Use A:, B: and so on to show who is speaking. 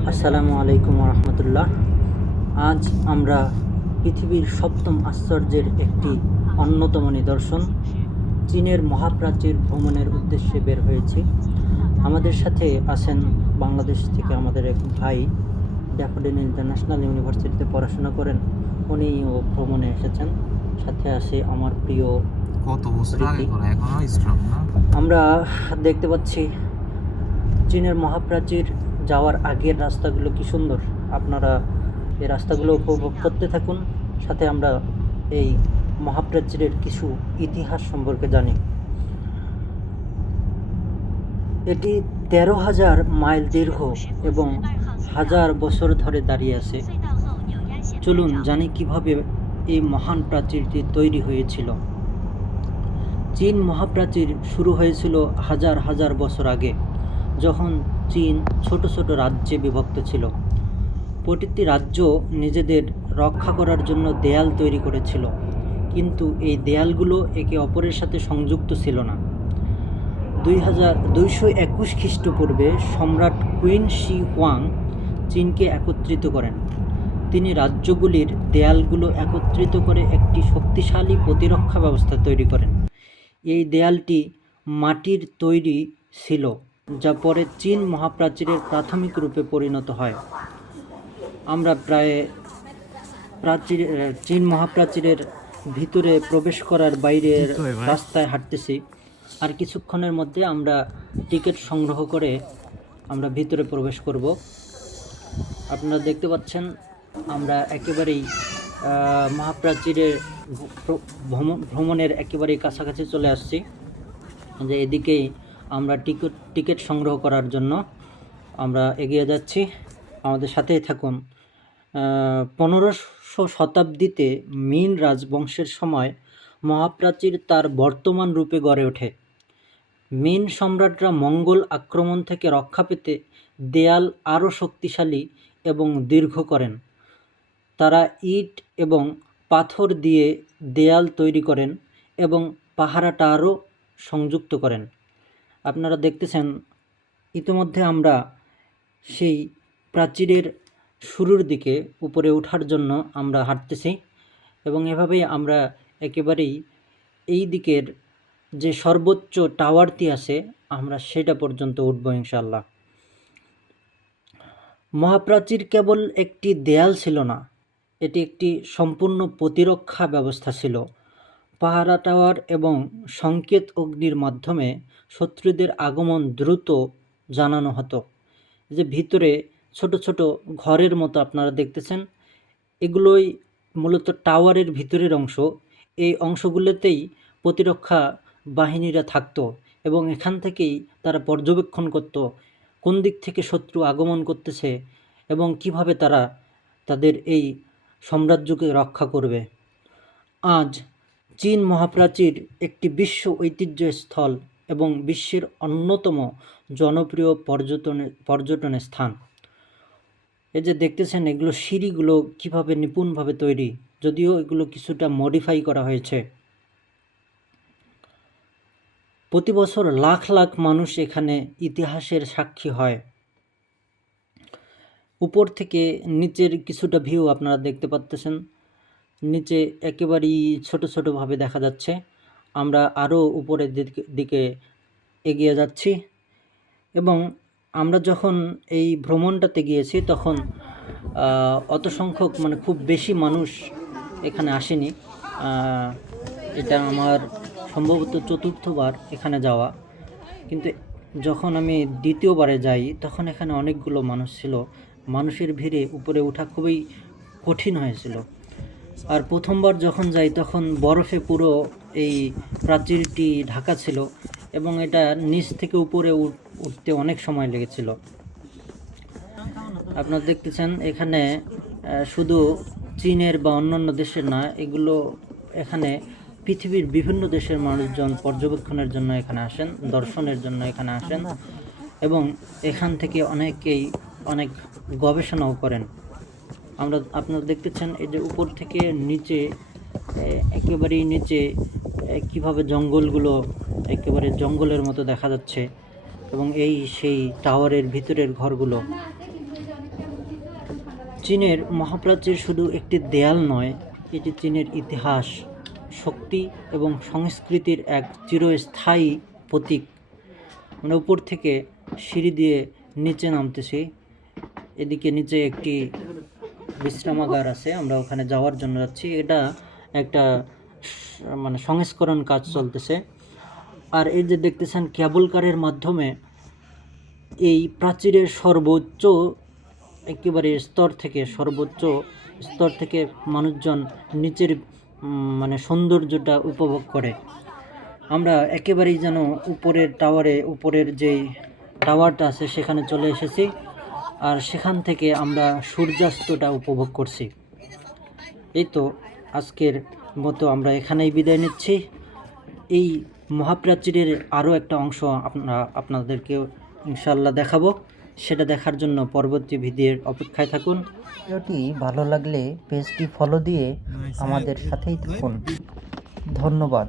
A: আসসালামু আলাইকুম রহমতুল্লাহ আজ আমরা পৃথিবীর সপ্তম আশ্চর্যের একটি অন্যতম নিদর্শন চীনের মহাপ্রাচীর ভ্রমণের উদ্দেশ্যে বের হয়েছি। আমাদের সাথে আছেন বাংলাদেশ থেকে আমাদের এক ভাই ড্যাফোডিন ইন্টারন্যাশনাল ইউনিভার্সিটিতে পড়াশোনা করেন। উনিও ভ্রমণে এসেছেন। সাথে আসে আমার প্রিয়
B: কত বছর
A: আমরা দেখতে পাচ্ছি চীনের মহাপ্রাচীর যাওয়ার আগের রাস্তাগুলো কি সুন্দর? আপনারা এই রাস্তাগুলো উপভোগ করতে থাকুন। সাথে আমরা এই মহাপ্রাচীরের কিছু ইতিহাস সম্পর্কে জানি। এটি তেরো হাজার মাইল দীর্ঘ এবং হাজার বছর ধরে দাঁড়িয়ে আছে। চলুন জানি কীভাবে এই মহান প্রাচীরটি তৈরি হয়েছিল। চীন মহাপ্রাচীর শুরু হয়েছিল হাজার হাজার বছর আগে। যখন চীন ছোট ছোট রাজ্যে বিভক্ত ছিল প্রতিটি রাজ্য নিজেদের রক্ষা করার জন্য দেয়াল তৈরি করেছিল। কিন্তু এই দেয়ালগুলো একে অপরের সাথে সংযুক্ত ছিল না। দুই হাজার দুইশো একুশ খ্রিস্টপূর্বে সম্রাট কুইন শি ওয়াং চীনকে একত্রিত করেন। তিনি রাজ্যগুলির দেয়ালগুলো একত্রিত করে একটি শক্তিশালী প্রতিরক্ষা ব্যবস্থা তৈরি করেন। এই দেয়ালটি মাটির তৈরি ছিল। যা পরে চীন মহাপ্রাচীরের প্রাথমিক রূপে পরিণত হয়। আমরা প্রায় প্রাচীর চীন মহাপ্রাচীরের ভিতরে প্রবেশ করার বাইরের রাস্তায় হাঁটতেছি। আর কিছুক্ষণের মধ্যে আমরা টিকিট সংগ্রহ করে আমরা ভিতরে প্রবেশ করব। আপনারা দেখতে পাচ্ছেন আমরা একেবারেই মহাপ্রাচীরের ভ্রমণ- ভ্রমণের একেবারেই কাছাকাছি চলে আসছি। যে এদিকেই আমরা টিকিট টিকিট সংগ্রহ করার জন্য আমরা এগিয়ে যাচ্ছি। আমাদের সাথেই থাকুন। পনেরোশো শতাব্দীতে মিন রাজবংশের সময় মহাপ্রাচীর তার বর্তমান রূপে গড়ে ওঠে। মিন সম্রাটরা মঙ্গল আক্রমণ থেকে রক্ষা পেতে দেয়াল আরও শক্তিশালী এবং দীর্ঘ করেন। তারা ইট এবং পাথর দিয়ে দেয়াল তৈরি করেন এবং পাহারাটা আরও সংযুক্ত করেন। আপনারা দেখতেছেন, ইতিমধ্যে আমরা সেই প্রাচীরের শুরুর দিকে উপরে ওঠার জন্য আমরা হাঁটতেছি এবং এভাবেই আমরা একেবারেই এই দিকের যে সর্বোচ্চ টাওয়ারটি আছে, আমরা সেটা পর্যন্ত উঠবো ইনশাল্লাহ মহাপ্রাচীর কেবল একটি দেয়াল ছিল না, এটি একটি সম্পূর্ণ প্রতিরক্ষা ব্যবস্থা ছিল। পাহারা টাওয়ার এবং সংকেত অগ্নির মাধ্যমে শত্রুদের আগমন দ্রুত জানানো হতো। যে ভিতরে ছোট ছোট ঘরের মতো আপনারা দেখতেছেন, এগুলোই মূলত টাওয়ারের ভিতরের অংশ। এই অংশগুলোতেই প্রতিরক্ষা বাহিনীরা থাকতো এবং এখান থেকেই তারা পর্যবেক্ষণ করত কোন দিক থেকে শত্রু আগমন করতেছে এবং কীভাবে তারা তাদের এই সাম্রাজ্যকে রক্ষা করবে। আজ চীন মহাপ্রাচীর একটি বিশ্ব ঐতিহ্য স্থল এবং বিশ্বের অন্যতম জনপ্রিয় পর্যটনের পর্যটনের স্থান। এই যে দেখতেছেন, এগুলো সিঁড়িগুলো কীভাবে নিপুণভাবে তৈরি, যদিও এগুলো কিছুটা মডিফাই করা হয়েছে। প্রতি বছর লাখ লাখ মানুষ এখানে ইতিহাসের সাক্ষী হয়। উপর থেকে নিচের কিছুটা ভিউ আপনারা দেখতে পাচ্তেছেন নিচে একেবারেই ছোট ছোটোভাবে দেখা যাচ্ছে। আমরা আরও উপরের দিকে- এগিয়ে যাচ্ছি এবং আমরা যখন এই ভ্রমণটাতে গিয়েছি তখন অত সংখ্যক মানে খুব বেশি মানুষ এখানে আসেনি। এটা আমার সম্ভবত চতুর্থবার এখানে যাওয়া। কিন্তু যখন আমি দ্বিতীয়বারে যাই তখন এখানে অনেকগুলো মানুষ ছিল। মানুষের ভিড়ে উপরে ওঠা খুবই কঠিন হয়েছিল। আর প্রথমবার যখন যাই, তখন বরফে পুরো এই প্রাচীরটি ঢাকা ছিল এবং এটা নিচ থেকে উপরে উঠ- উঠতে অনেক সময় লেগেছিল। আপনারা দেখতেছেন এখানে শুধু চীনের বা অন্যান্য দেশের না, এগুলো এখানে পৃথিবীর বিভিন্ন দেশের মানুষজন পর্যবেক্ষণের জন্য এখানে আসেন, দর্শনের জন্য এখানে আসেন এবং এখান থেকে অনেকেই অনেক গবেষণাও করেন। আমরা আপনারা দেখতেছেন এই যে উপর থেকে নিচে একেবারেই নিচে কীভাবে জঙ্গলগুলো একেবারে জঙ্গলের মতো দেখা যাচ্ছে এবং এই সেই টাওয়ারের ভিতরের ঘরগুলো। চীনের মহাপ্রাচীর শুধু একটি দেয়াল নয়, এটি চীনের ইতিহাস, শক্তি এবং সংস্কৃতির এক চিরস্থায়ী প্রতীক। আমরা উপর থেকে সিঁড়ি দিয়ে নিচে নামতেছি, এদিকে নিচে একটি বিশ্রামাগার আছে, আমরা ওখানে যাওয়ার জন্য যাচ্ছি। এটা একটা মানে সংস্করণ কাজ চলতেছে। আর এই যে দেখতেছেন কেবল কারের মাধ্যমে এই প্রাচীরের সর্বোচ্চ, একেবারে স্তর থেকে সর্বোচ্চ স্তর থেকে মানুষজন নিচের মানে সৌন্দর্যটা উপভোগ করে। আমরা একেবারেই যেন উপরের টাওয়ারে, উপরের যেই টাওয়ারটা আছে, সেখানে চলে এসেছি। আর সেখান থেকে আমরা সূর্যাস্তটা উপভোগ করছি। এই তো আজকের মতো আমরা এখানেই বিদায় নিচ্ছি। এই মহাপ্রাচীরের আরও একটা অংশ আপনারা আপনাদেরকে ইনশাল্লাহ দেখাবো। সেটা দেখার জন্য পরবর্তী ভিডিওর অপেক্ষায় থাকুন। ভিডিওটি ভালো লাগলে পেজটি ফলো দিয়ে আমাদের সাথেই থাকুন। ধন্যবাদ।